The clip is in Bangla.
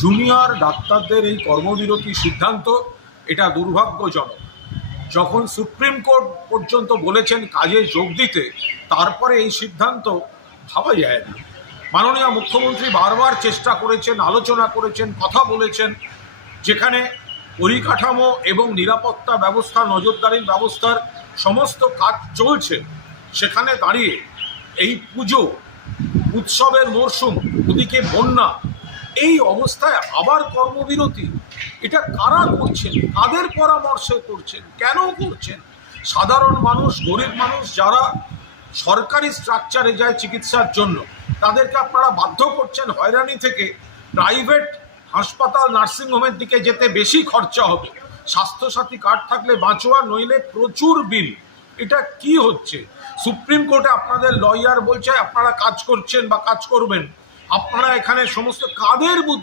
জুনিয়র ডাক্তারদের এই কর্মবিরতি সিদ্ধান্ত এটা দুর্ভাগ্যজনক। যখন সুপ্রিম কোর্ট পর্যন্ত বলেছেন কাজে যোগ দিতে, তারপরে এই সিদ্ধান্ত ভাবা যায় না। মাননীয় মুখ্যমন্ত্রী বারবার চেষ্টা করেছেন, আলোচনা করেছেন, কথা বলেছেন, যেখানে পরিকাঠামো এবং নিরাপত্তা ব্যবস্থা, নজরদারির ব্যবস্থার সমস্ত কাজ চলছে, সেখানে দাঁড়িয়ে এই পুজো উৎসবের মরশুম, ওদিকে বন্যা, এই অবস্থায় আবার কর্মবিরতি, এটা কারা করছেন, কাদের পরামর্শে করছেন, কেন করছেন? সাধারণ মানুষ, গরিব মানুষ যারা সরকারি স্ট্রাকচারে যায় চিকিৎসার জন্য, তাদেরকে আপনারা বাধ্য করছেন হয়রানি থেকে প্রাইভেট হাসপাতাল, নার্সিংহোমের দিকে যেতে। বেশি খরচা হবে, স্বাস্থ্যসাথী কার্ড থাকলে বাঁচোয়া, নইলে প্রচুর বিল। এটা কি হচ্ছে? সুপ্রিম কোর্টে আপনাদের লয়ার বলছে আপনারা কাজ করছেন বা কাজ করবেন, আপনারা এখানে সমস্ত কাদের বুদ্ধি